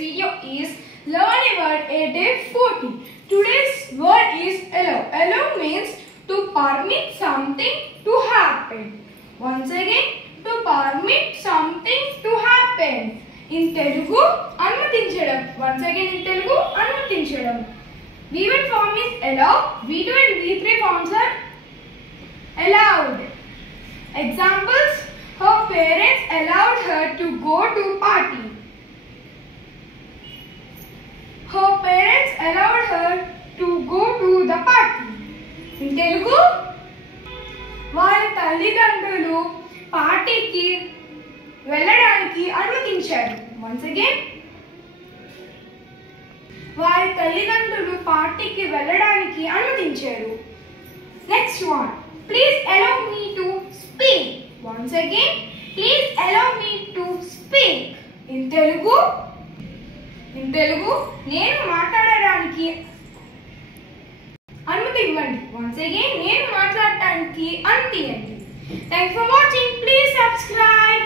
video is Learn a Word a Day 40. Today's word is allow. Allow means to permit something to happen. Once again, to permit something to happen. In Telugu, అనుమతించడం. Once again in Telugu, అనుమతించడం. V1 form is allow. V2 and V3 forms are allowed. Examples: her parents allowed her to go to party. Her parents allowed her to go to the party. In Telugu, వారి తల్లిదండ్రులు పార్టీకి వెళ్ళడానికి అనుమతించారు. Once again, వారి తల్లిదండ్రులు పార్టీకి వెళ్ళడానికి అనుమతించారు. Next one, please allow me to speak. Once again, please allow me to speak. In Telugu, నేను మాట్లాడడానికి అనుమతి ఇవ్వండి. Once again, నేను మాట్లాడడానికి అనుమతి ఇవ్వండి. Thanks for watching. Please subscribe.